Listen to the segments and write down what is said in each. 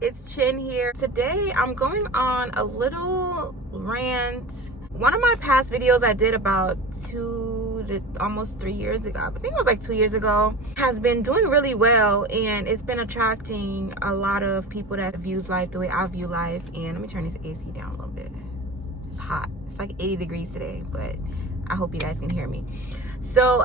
It's Chin here. Today I'm going on a little rant. One of my past videos I did about almost 3 years ago, I think it was like 2 years ago, has been doing really well, and it's been attracting a lot of people that views life the way I view life. And let me turn this AC down a little bit. It's hot. It's like 80 degrees today, but I hope you guys can hear me. So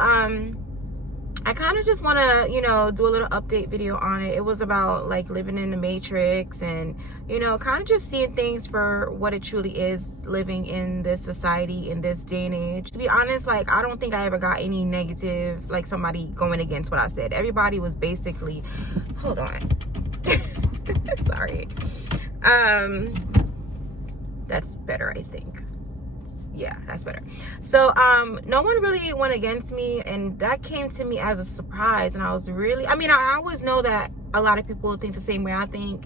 I kind of just want to, do a little update video on it. It was about like living in the matrix and, kind of just seeing things for what it truly is, living in this society in this day and age. To be honest, like, I don't think I ever got any negative, like somebody going against what I said. Everybody was basically, hold on. Sorry. That's better, I think. Yeah, that's better. So no one really went against me, and that came to me as a surprise. And I was really, I always know that a lot of people think the same way I think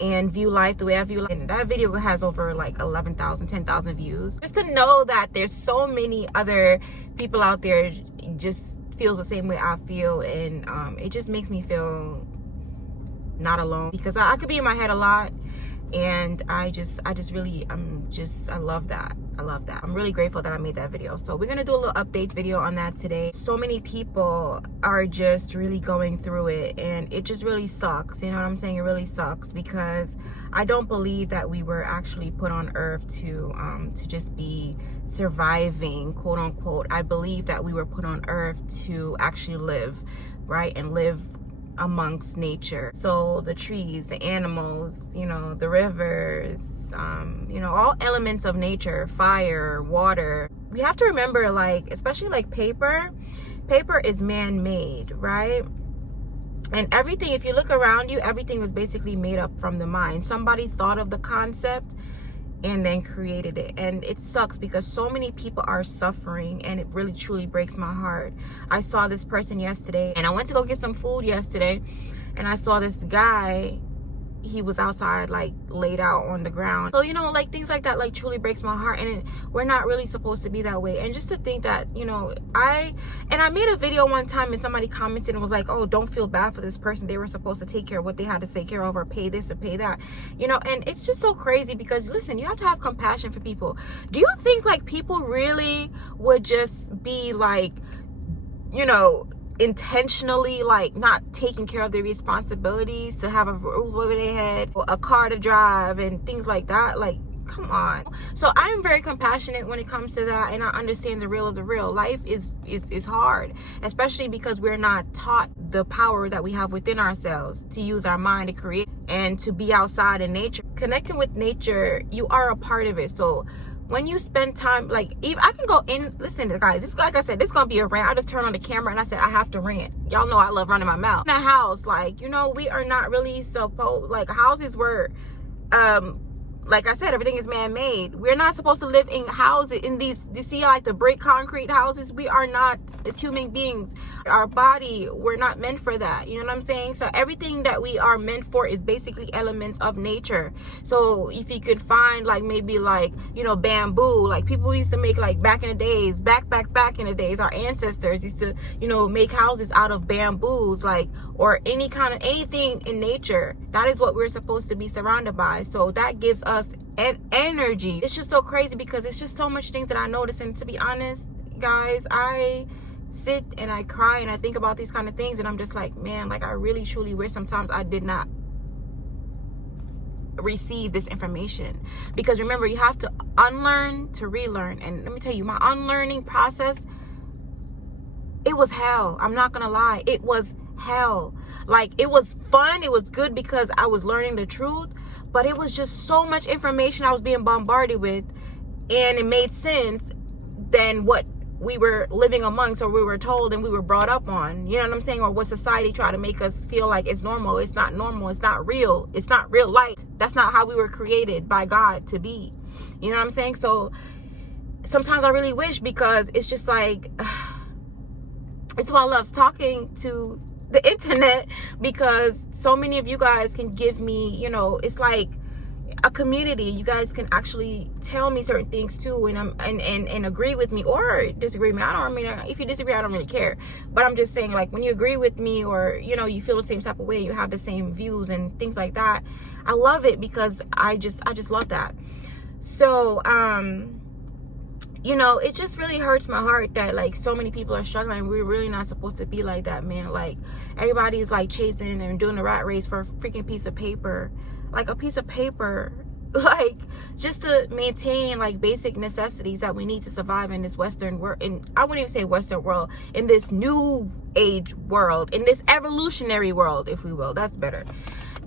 and view life the way I view life. And that video has over like 11,000, 10,000 views. Just to know that there's so many other people out there just feels the same way I feel, and it just makes me feel not alone, because I could be in my head a lot. And I love that. I'm really grateful that I made that video. So we're gonna do a little updates video on that today. So many people are just really going through it, and it just really sucks. You know what I'm saying? It really sucks, because I don't believe that we were actually put on earth to just be surviving, quote unquote. I believe that we were put on earth to actually live, right? And live amongst nature. So the trees, the animals, the rivers, all elements of nature, fire, water. We have to remember, like, especially like paper is man-made, right? And everything, if you look around you, everything was basically made up from the mind. Somebody thought of the concept and then created it. And it sucks because so many people are suffering, and it really truly breaks my heart. I saw this person yesterday, and I went to go get some food yesterday, and I saw this guy. He was outside, like, laid out on the ground. So, like, things like that, like, truly breaks my heart. And we're not really supposed to be that way. And just to think that, I made a video one time, and somebody commented and was like, oh, don't feel bad for this person. They were supposed to take care of what they had to take care of, or pay this or pay that, and it's just so crazy, because listen, you have to have compassion for people. Do you think, like, people really would just be like, intentionally, like, not taking care of their responsibilities to have a roof over their head, or a car to drive, and things like that? Like, come on. So I am very compassionate when it comes to that, and I understand the real of the real. Life is hard, especially because we're not taught the power that we have within ourselves to use our mind to create and to be outside in nature. Connecting with nature, you are a part of it. So when you spend time, like, I can go in, listen, guys, this, like I said, this is gonna be a rant. I just turned on the camera and I said I have to rant. Y'all know I love running my mouth. In a house, like, we are not really supposed, like, houses were, like I said, everything is man-made. We're not supposed to live in houses, in these, you see, like, the brick concrete houses. We are not, as human beings, our body, we're not meant for that. You know what I'm saying? So everything that we are meant for is basically elements of nature. So if you could find, like, maybe, like, bamboo, like people used to make, like, back in the days, back in the days, our ancestors used to, make houses out of bamboos, like, or any kind of, anything in nature. That is what we're supposed to be surrounded by. So that gives us energy. It's just so crazy, because it's just so much things that I notice. And to be honest, guys, I sit and I cry and I think about these kind of things, and I'm just like, man, like, I really truly wish sometimes I did not receive this information. Because remember, you have to unlearn to relearn. And let me tell you, my unlearning process, it was hell. I'm not gonna lie, it was hell. Like, it was fun, it was good, because I was learning the truth, but it was just so much information I was being bombarded with, and it made sense than what we were living amongst, or we were told and we were brought up on. You know what I'm saying? Or what society tried to make us feel like it's normal. It's not normal. It's not real. It's not real life. That's not how we were created by God to be. You know what I'm saying? So sometimes I really wish, because it's just like, it's why I love talking to the internet, because so many of you guys can give me, it's like, a community. You guys can actually tell me certain things too, and agree with me or disagree with me. I mean, if you disagree, I don't really care. But I'm just saying, like, when you agree with me, or you feel the same type of way, you have the same views and things like that, I love it, because I just love that. So it just really hurts my heart that, like, so many people are struggling. We're really not supposed to be like that, man. Like, everybody's like chasing and doing the rat race for a freaking piece of paper. Like, a piece of paper, like, just to maintain like basic necessities that we need to survive in this Western world. And I wouldn't even say Western world, in this new age world, in this evolutionary world, if we will. That's better.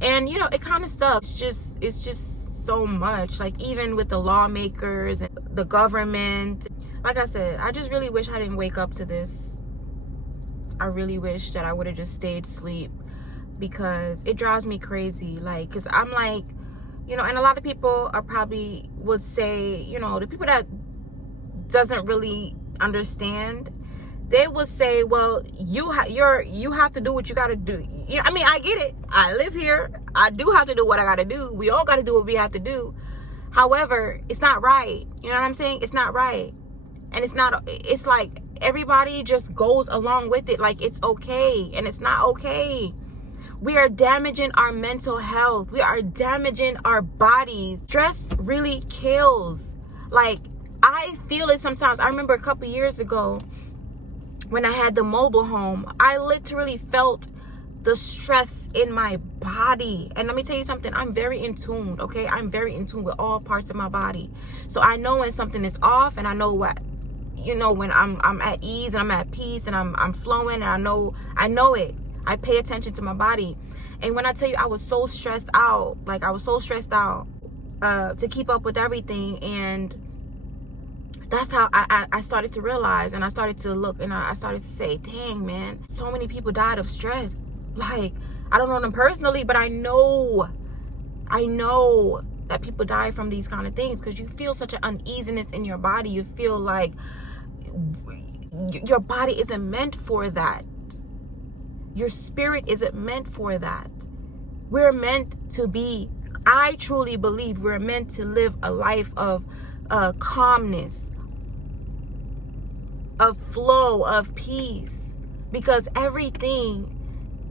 And it kind of sucks. It's just so much, like, even with the lawmakers and the government. Like I said, I just really wish I didn't wake up to this. I really wish that I would have just stayed asleep, because it drives me crazy. Like, because I'm like, and a lot of people are probably would say, the people that doesn't really understand, they would say, well, you have to do what you got to do. I mean, I get it. I live here. I do have to do what I got to do. We all got to do what we have to do. However, it's not right. You know what I'm saying? It's not right. And it's like everybody just goes along with it. Like, it's okay. And it's not okay. We are damaging our mental health. We are damaging our bodies. Stress really kills. Like, I feel it sometimes. I remember a couple years ago when I had the mobile home, I literally felt the stress in my body. And let me tell you something, I'm very in tune, okay? I'm very in tune with all parts of my body. So I know when something is off, and I know when I'm at ease and I'm at peace and I'm flowing, and I know it. I pay attention to my body. And when I tell you, I was so stressed out, to keep up with everything. And that's how I started to realize, and I started to look, and I started to say, dang, man, so many people died of stress. Like, I don't know them personally, but I know that people die from these kind of things, because you feel such an uneasiness in your body. You feel like your body isn't meant for that. Your spirit isn't meant for that. We're meant to be, I truly believe we're meant to live a life of calmness, of flow, of peace, because everything,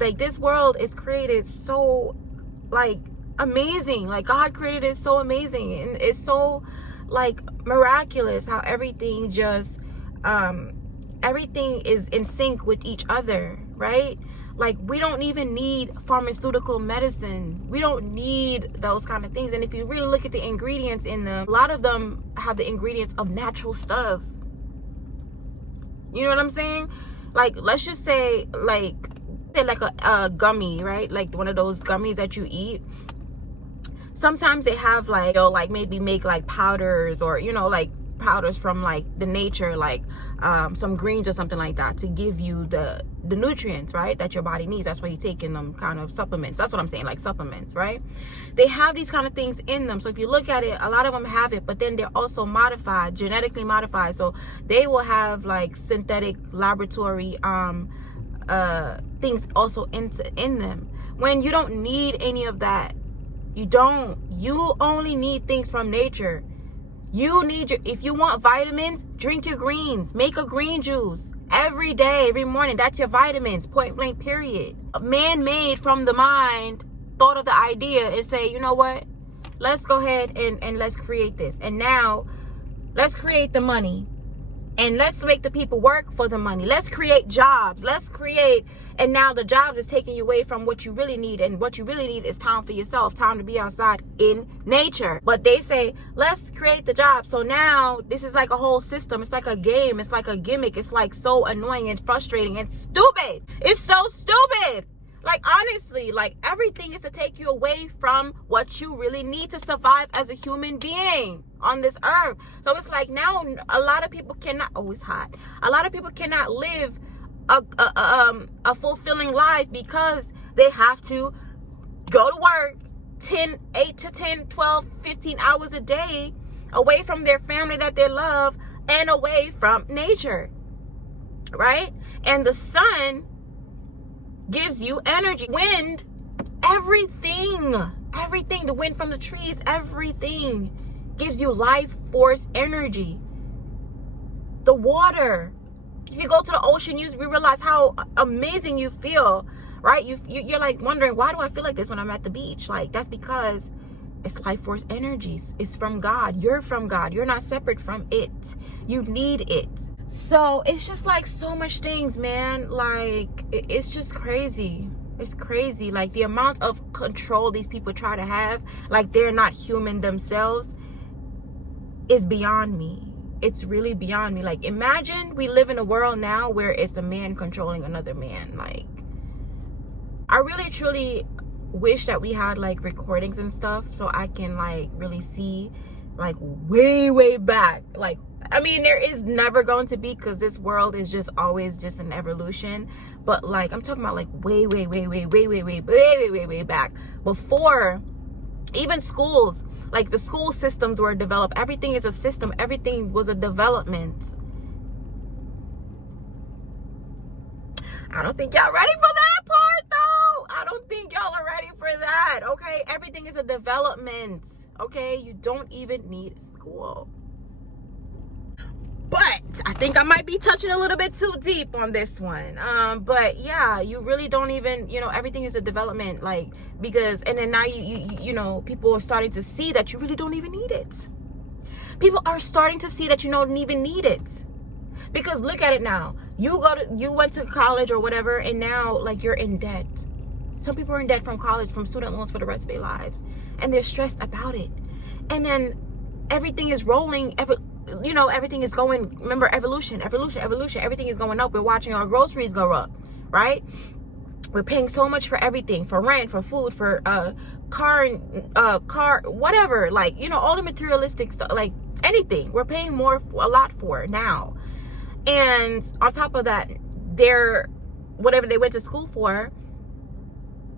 like, this world is created so, like, amazing. Like, God created it so amazing, and it's so, like, miraculous how everything just everything is in sync with each other, right? Like, we don't even need pharmaceutical medicine. We don't need those kind of things. And if you really look at the ingredients in them, a lot of them have the ingredients of natural stuff. You know what I'm saying? Like, let's just say, like a gummy, right? Like one of those gummies that you eat. Sometimes they have, like, like maybe make like powders, or like powders from like the nature, like some greens or something like that, to give you the nutrients, right, that your body needs. That's why you're taking them kind of supplements. That's what I'm saying, like supplements, right? They have these kind of things in them. So if you look at it, a lot of them have it, but then they're also modified, genetically modified. So they will have like synthetic laboratory things also in them, when you don't need any of that. You only need things from nature. If you want vitamins, drink your greens. Make a green juice every day, every morning. That's your vitamins, point blank, period. Man-made from the mind, thought of the idea and say, you know what? Let's go ahead and let's create this. And now let's create the money. And let's make the people work for the money. Let's create jobs. And now the jobs is taking you away from what you really need. And what you really need is time for yourself, time to be outside in nature. But they say, let's create the job. So now this is like a whole system. It's like a game. It's like a gimmick. It's like so annoying and frustrating and stupid. It's so stupid. Like, honestly, like, everything is to take you away from what you really need to survive as a human being on this earth. So it's like, now a lot of people cannot, oh, it's hot. A lot of people cannot live a fulfilling life, because they have to go to work 8 to 10, 12, 15 hours a day, away from their family that they love, and away from nature, right? And the sun gives you energy. Wind, Everything, the wind from the trees, everything gives you life force energy. The water, if you go to the ocean, you realize how amazing you feel, right? You're like wondering, why do I feel like this when I'm at the beach? Like, that's because it's life force energies. It's from God. You're from God. You're not separate from it. You need it. So it's just like so much things, man. Like, it's just crazy. It's crazy. Like, the amount of control these people try to have, like they're not human themselves, is beyond me. It's really beyond me. Like, imagine we live in a world now where it's a man controlling another man. Like, I really truly wish that we had like recordings and stuff so I can like really see like way back. Like, I mean, there is never going to be, because this world is just always just an evolution, but like I'm talking about like way back, before even schools, like the school systems were developed. Everything is a system. Everything was a development. I don't think y'all ready for that part though. I don't think y'all are ready for that. Okay, everything is a development. Okay, you don't even need school. But I think I might be touching a little bit too deep on this one. But yeah, you really don't even, everything is a development. Like, because, and then now you know, people are starting to see that you really don't even need it. People are starting to see that you don't even need it. Because look at it now. You went to college or whatever, and now like you're in debt. Some people are in debt from college, from student loans for the rest of their lives, and they're stressed about it. And then everything is rolling. Everything is going. Remember, evolution. Everything is going up. We're watching our groceries go up, right? We're paying so much for everything, for rent, for food, for car, whatever. Like, all the materialistic stuff, like anything. We're paying a lot for now. And on top of that, whatever they went to school for,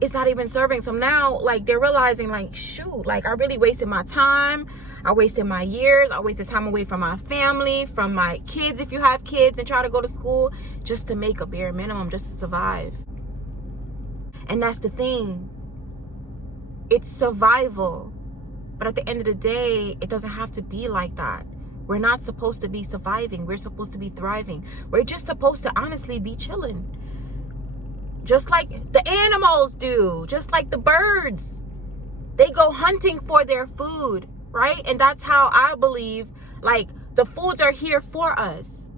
it's not even serving. So now, like, they're realizing, like, shoot, like, I really wasted my time. I wasted my years. I wasted time away from my family, from my kids, if you have kids and try to go to school, just to make a bare minimum, just to survive. And that's the thing. It's survival. But at the end of the day, it doesn't have to be like that. We're not supposed to be surviving. We're supposed to be thriving. We're just supposed to honestly be chilling. Just like the animals do. Just like the birds. They go hunting for their food, right? And that's how I believe, like, the foods are here for us.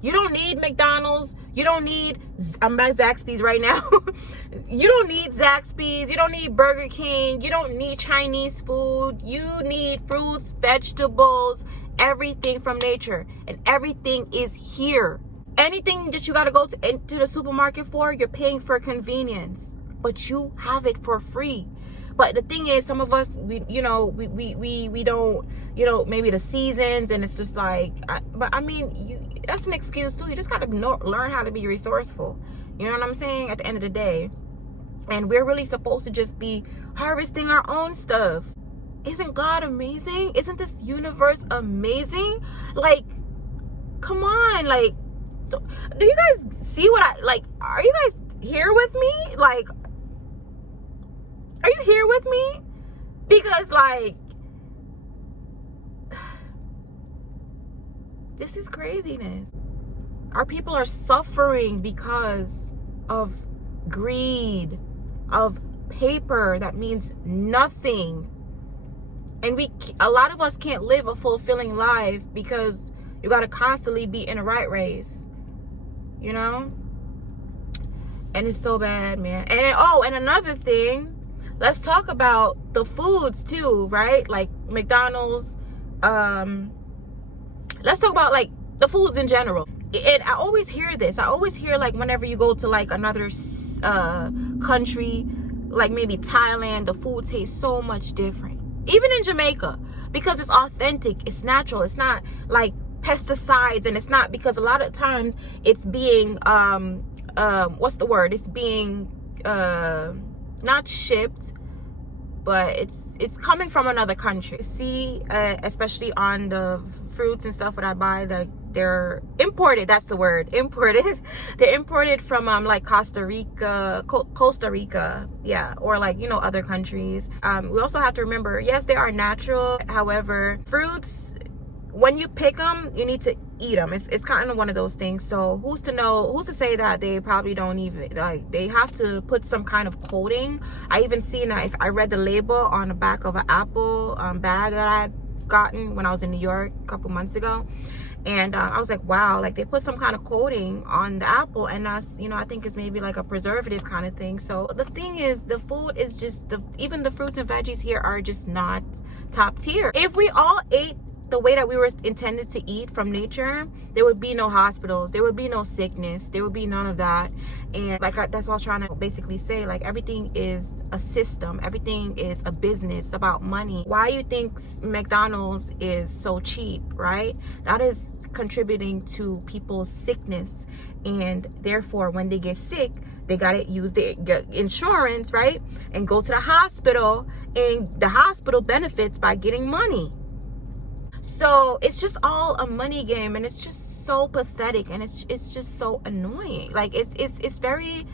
You don't need McDonald's. You don't need, I'm at Zaxby's right now. You don't need Zaxby's. You don't need Burger King. You don't need Chinese food. You need fruits, vegetables, everything from nature. And everything is here. Anything that you got to go into the supermarket for, you're paying for convenience. But you have it for free. But the thing is, some of us, we don't, maybe the seasons, and it's just like, that's an excuse too. You just got to learn how to be resourceful. You know what I'm saying? At the end of the day. And we're really supposed to just be harvesting our own stuff. Isn't God amazing? Isn't this universe amazing? Like, come on. Like, do you guys see are you guys here with me? Like, are you here with me? Because, like, this is craziness. Our people are suffering because of greed, of paper that means nothing. And a lot of us can't live a fulfilling life because you got to constantly be in a rat race. And it's so bad, man. And another thing, let's talk about the foods too, right? Like McDonald's. Let's talk about like the foods in general. And I always hear this. I always hear, like, whenever you go to like another country, like maybe Thailand, the food tastes so much different. Even in Jamaica, because it's authentic, it's natural, it's not like pesticides, and it's not, because a lot of times it's being it's being not shipped, but it's coming from another country. See, especially on the fruits and stuff that I buy, they're imported. That's the word, imported. They're imported from like Costa Rica, yeah, or like, you know, other countries. We also have to remember, yes, they are natural. However, fruits, when you pick them, you need to eat them. It's kind of one of those things. So who's to say that they probably don't even, like, they have to put some kind of coating. I even seen that, if I read the label on the back of an apple bag that I had gotten when I was in New York a couple months ago, and I was like, wow, like they put some kind of coating on the apple, and that's, you know, I think it's maybe like a preservative kind of thing. So the thing is, the food is just, even the fruits and veggies here are just not top tier. If we all ate the way that we were intended to eat from nature, there would be no hospitals, there would be no sickness, there would be none of that. And like that's what I was trying to basically say, like everything is a system, everything is a business about money. Why you think McDonald's is so cheap, right? That is contributing to people's sickness, and therefore when they get sick, they gotta use their insurance, right, and go to the hospital, and the hospital benefits by getting money. So it's just all a money game, and it's just so pathetic, and it's just so annoying. Like it's very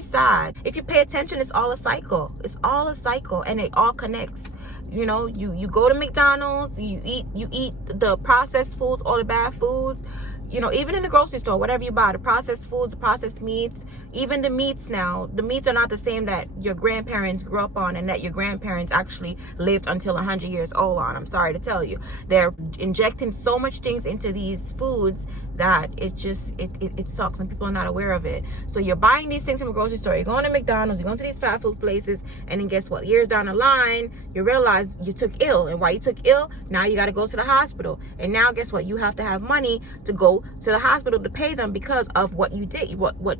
sad. If you pay attention, it's all a cycle. It's all a cycle, and it all connects. You know, you go to McDonald's, you eat the processed foods, all the bad foods. You know, even in the grocery store, whatever you buy, the processed foods, the processed meats, even the meats now, the meats are not the same that your grandparents grew up on and that your grandparents actually lived until 100 years old on. I'm sorry to tell you. They're injecting so much things into these foods that it sucks, and people are not aware of it. So you're buying these things from a grocery store, you're going to McDonald's, you're going to these fast food places, and then guess what? Years down the line, you realize you took ill, and why you took ill, now you got to go to the hospital, and now guess what? You have to have money to go to the hospital to pay them because of what you did, what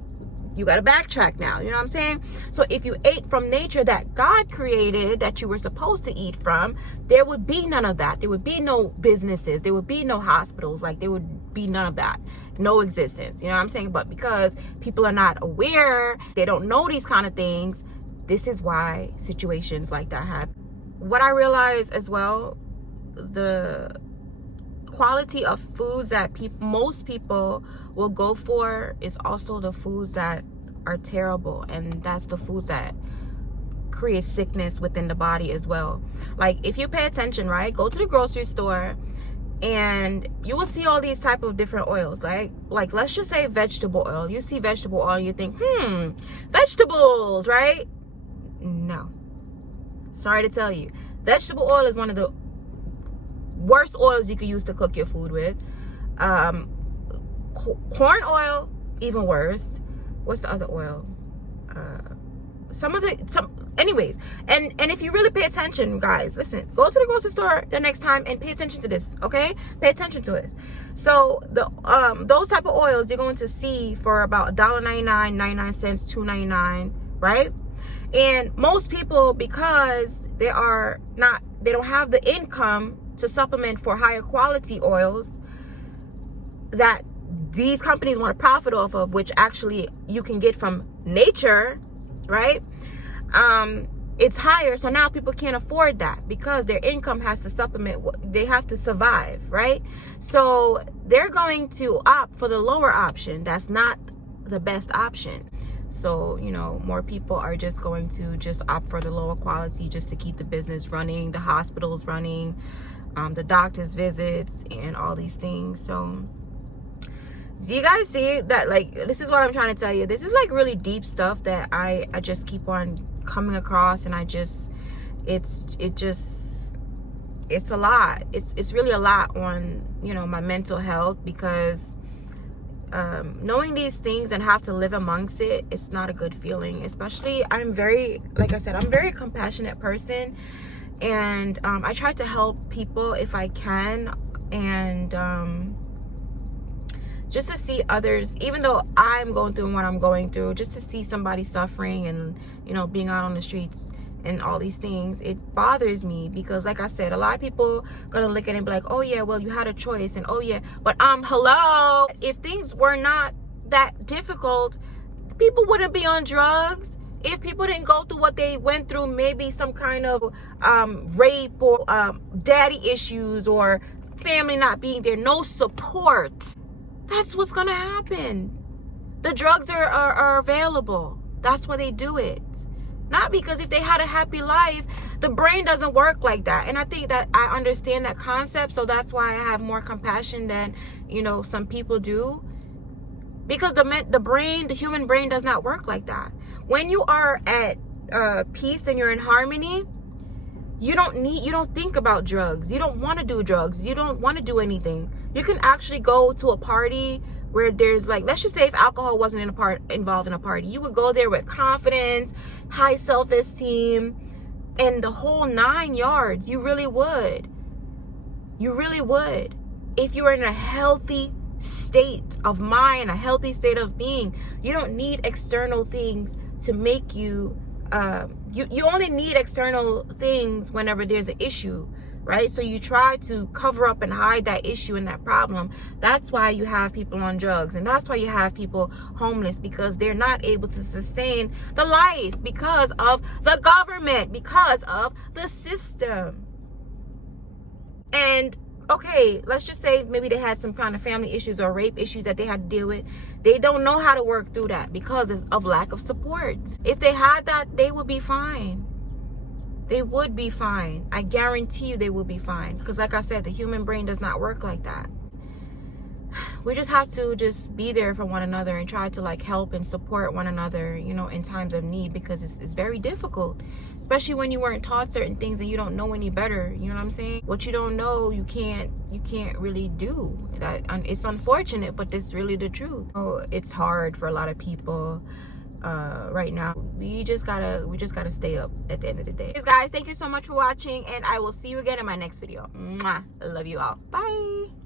you got to backtrack now. You know what I'm saying? So if you ate from nature that God created, that you were supposed to eat from, there would be none of that. There would be no businesses. There would be no hospitals. Like there would be none of that. No existence. You know what I'm saying? But because people are not aware, they don't know these kind of things, this is why situations like that happen. What I realized as well, the quality of foods that most people will go for is also the foods that are terrible, and that's the foods that create sickness within the body as well. Like if you pay attention, right, go to the grocery store and you will see all these type of different oils, like let's just say vegetable oil. You see vegetable oil and you think, vegetables, right? No, sorry to tell you, vegetable oil is one of the worst oils you could use to cook your food with. Corn oil, even worse. What's the other oil? Anyways, and if you really pay attention, guys, listen, go to the grocery store the next time and pay attention to this, okay? Pay attention to it. So the those type of oils you're going to see for about $1.99, 99 cents, $2.99, right? And most people, because they don't have the income to supplement for higher quality oils that these companies want to profit off of, which actually you can get from nature, right? It's higher, so now people can't afford that because their income has to supplement, they have to survive, right? So they're going to opt for the lower option. That's not the best option. So, you know, more people are just going to just opt for the lower quality just to keep the business running, the hospitals running, the doctor's visits, and all these things. So do you guys see that? Like, this is what I'm trying to tell you. This is like really deep stuff that I just keep on coming across, and it's a lot. It's really a lot on, you know, my mental health, because knowing these things and have to live amongst it, it's not a good feeling. Especially, like I said, I'm a very compassionate person, and I try to help people if I can, and just to see others, even though I'm going through what I'm going through, just to see somebody suffering and, you know, being out on the streets and all these things, it bothers me, because like I said, a lot of people gonna look at it and be like, oh yeah, well, you had a choice, and oh yeah, but hello, if things were not that difficult, people wouldn't be on drugs. If people didn't go through what they went through, maybe some kind of rape or daddy issues or family not being there, no support, That's what's gonna happen. The drugs are available. That's why they do it. Not because if they had a happy life, the brain doesn't work like that. And I think that I understand that concept. So that's why I have more compassion than, some people do. Because the human brain does not work like that. When you are at peace and you're in harmony, you don't think about drugs. You don't want to do drugs. You don't want to do anything. You can actually go to a party where there's let's just say if alcohol wasn't involved in a party, you would go there with confidence, high self-esteem, and the whole 9 yards. You really would. You really would. If you're in a healthy state of mind, a healthy state of being, you don't need external things to make you you only need external things whenever there's an issue, right? So you try to cover up and hide that issue and that problem. That's why you have people on drugs, and that's why you have people homeless, because they're not able to sustain the life because of the government, because of the system. And okay, let's just say maybe they had some kind of family issues or rape issues that they had to deal with. They don't know how to work through that because of lack of support. If they had that, they would be fine. They would be fine. I guarantee you they will be fine. Because like I said, the human brain does not work like that. We just have to just be there for one another and try to help and support one another, in times of need, because it's very difficult, especially when you weren't taught certain things and you don't know any better. You know what I'm saying? What you don't know, you can't really do that. And it's unfortunate, but it's really the truth. It's hard for a lot of people right now. We just gotta stay up at the end of the day. Guys, thank you so much for watching, and I will see you again in my next video. Mwah. I love you all. Bye.